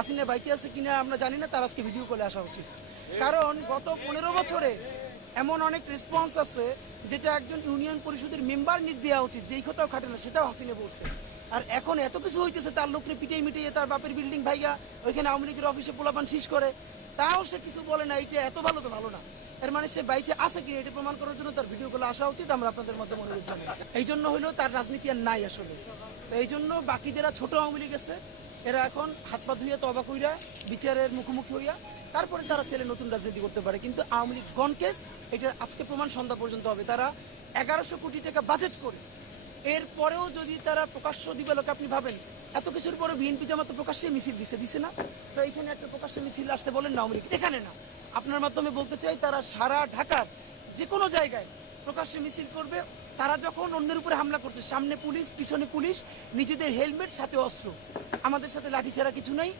হাসিনা বাইচে আছে কিনা আমরা জানি না, তার আজকে ভিডিও কলে আসা উচিত। কারণ গত 15 বছরে এমন অনেক রেসপন্স আছে যেটা একজন ইউনিয়ন পরিষদের মেম্বার নিট দেওয়া উচিত, যেই কথাও খাটে না সেটাও হাসিনা বলছে। আর এখন এত কিছু হইতেছে, তার লোককে পিটিয়ে মিটিয়ে তার বাপের বিল্ডিং ভাইগা ওইখানে আওয়ামী লীগের অফিসে পোলাপান শীষ করে, তাও সে কিছু বলে না। এটা এত ভালো তো ভালো না, এর মানে সে বাইচে আছে কিনা এটা প্রমাণ করার জন্য তার ভিডিও গুলো আসা উচিত। আমরা আপনাদের মধ্যে অনুরোধ জানাই। এই জন্য হইলো তার রাজনীতি আর নাই আসলে। তো এই জন্য বাকি যারা ছোট আওয়ামী লীগ আছে এরা এখন হাত পা ধুইয়া তবা কইরা বিচারের মুখোমুখি হইয়া তারপরে তারা ছেলে নতুন রাজনীতি করতে পারে। কিন্তু আওয়ামী লীগ গণ কেস এটা আজকে প্রমাণ সন্ধ্যা পর্যন্ত হবে। তারা 1100 কোটি টাকা বাজেট করে এরপরেও যদি তারা প্রকাশ্য দিবে, লোক আপনি ভাবেন এত কিছুর পরে বিএনপি জামাত তো প্রকাশ্যে মিছিল দিছে না? তো এইখানে একটা প্রকাশ্য মিছিল আসতে বলেন না আওয়ামী লীগ, এখানে না। আপনার মাধ্যমে বলতে চাই, তারা সারা ঢাকার যে কোনো জায়গায় প্রকাশ্যে মিছিল করবে। তারা যখন অন্যের উপরে হামলা করছে, সামনে পুলিশ পিছনে পুলিশ, নিজেদের হেলমেট সাথে অস্ত্র, আমাদের সাথে লাঠি ছাড়া কিছু নাই।